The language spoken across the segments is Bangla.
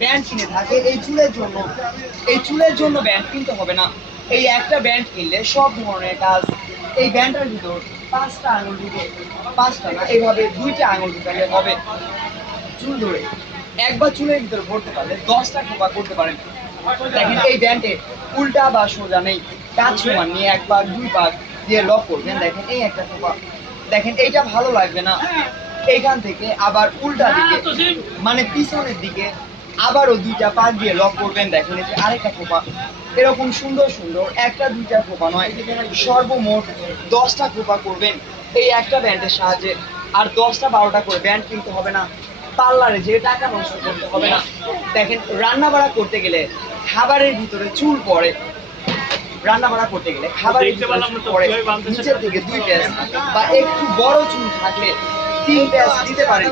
ব্যান্ড কিনে থাকে এই চুলের জন্য ব্যান্ড কিনতে হবে না। এই একটা ব্যান্ড কিনলে সব ধরনের কাজ এই ব্যান্ডটার ভিতর পাঁচটা আঙুল ঢুকে, পাঁচটা না এইভাবে দুইটা আঙুল ঢুকালে হবে। চুল ধরে একবার চুলের ভিতর ভরতে পারলে 10টা খোপা করতে পারেন। দেখেন এই ব্যান্ডে উল্টা বা সোজা নেই, কাজ সমান নিয়ে এক পাক দুই পাক দিয়ে লক করবেন। দেখেন এই একটা খোপা, দেখেন এইটা ভালো লাগবে না, এইখান থেকে আবার উল্টা দিকে মানে পিছনের দিকে আবারও দুইটা পাক দিয়ে লক করবেন। দেখেন এই যে আরেকটা খোপা। এরকম সুন্দর সুন্দর একটা দুইটা খোপা নয়, সর্বমোট 10টা খোপা করবেন এই একটা ব্যান্ডের সাহায্যে। আর 10টা 12টা করে ব্যান্ড কিনতে হবে না, পার্লারে যে টাকা নষ্ট করতে হবে না। দেখেন রান্না বাড়া করতে গেলে খাবারের ভিতরে চুল পড়ে, রান্না বাড়া করতে গেলে খাবারের ভিতরে চুল পড়ে, নিচের থেকে 2 প্যাচ বা একটু বড় চুল থাকলে 3 প্যাচ দিতে পারেন,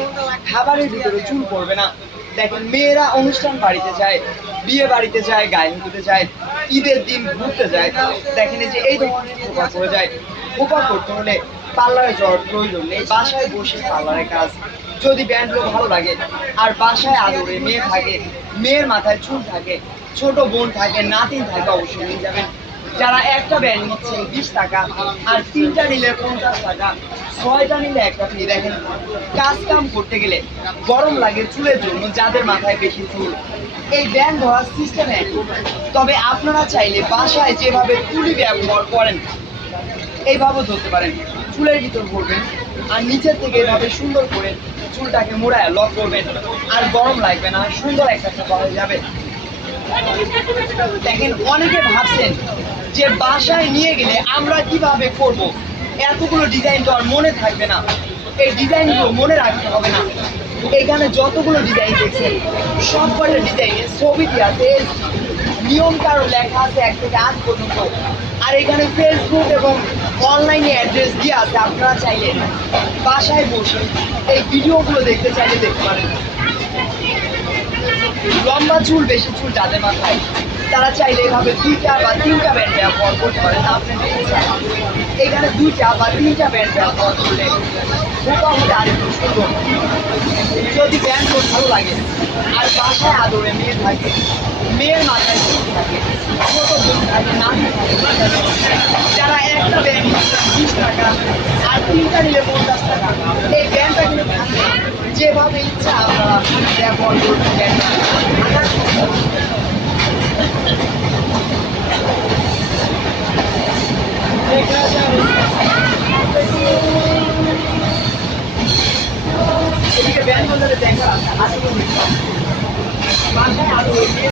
খাবারের ভিতরে চুল পড়বে না। দেখেন মেয়েরা অনুষ্ঠান বাড়িতে যায়, বিয়ে বাড়িতে যায়, গায়ে হতে যায়, ঈদের দিন ঘুরতে যায়, দেখেন যে এই ধরনের খোপা করে যায়। খোপা করতে হলে পার্লারে যাওয়ার প্রয়োজন নেই, বাসায় বসে পার্লারের কাজ। যদি ব্যান্ডগুলো ভালো লাগে আর বাসায় আদরে মেয়ে থাকে, মেয়ের মাথায় চুল থাকে, ছোট বোন থাকে, নাতিন থাকে, অবশ্যই নিয়ে যাবেন। যারা একটা ব্যান্ড নিচ্ছে 20 টাকা আর 3টা নিলে 50 টাকা, 6টা নিলে একটা ফ্রি। দেখেন কাজ কাম করতে গেলে গরম লাগে চুলের জন্য, যাদের মাথায় বেশি চুল এই ব্যান্ড ধরার সিস্টেম একই, তবে আপনারা চাইলে বাসায় যেভাবে তুলি ব্যবহার করেন এইভাবেও ধরতে পারেন। চুলের ভিতর ভরবেন আর নিচের থেকে এভাবে সুন্দর করে চুলটাকে মোড়ায় লক করবেন, আর গরম লাগবে না, সুন্দর একটা খোপা হয়ে যাবে। দেখেন অনেকে ভাবছেন যে বাসায় নিয়ে গেলে আমরা কিভাবে করব, এতগুলো ডিজাইন তো আর মনে থাকবে না, এই ডিজাইনগুলো মনে রাখতে হবে না। এখানে যতগুলো ডিজাইন দেখছেন সবকটা ডিজাইনের ছবি দেওয়া আছে, নিয়ম কারো লেখা আছে 1 থেকে 8 পর্যন্ত। আর এখানে ফেসবুক এবং অনলাইনে অ্যাড্রেস দিয়ে আছে, আপনারা চাইলে বাসায় বসে এই ভিডিওগুলো দেখতে চাইলে দেখতে পারেন। লম্বা চুল বেশি চুল যাদের মাথায়, তারা চাইলে এভাবে 2টা বা 3টা ব্যান্ড ব্যবহার করতে পারেন। আপনাদের ইচ্ছা, এখানে 2টা বা 3টা ব্যান্ড ব্যবহার করলে খোপা হলে আরেকটু সুন্দর। যদি ব্যান্ড ভালো লাগে আর বাসায় আদরে মেয়ে থাকে, মেয়ের মাথায় চুল থাকে, ছোট বোন থাকে, নাতি থাকে, যারা একটা ব্যান্ড 20 টাকা আর 3টা নিলে 50 টাকা, এই ব্যান্ডটা কিন্তু থাকে যেভাবে ইচ্ছা আপনারা ব্যবহার করতে ব্যান্ড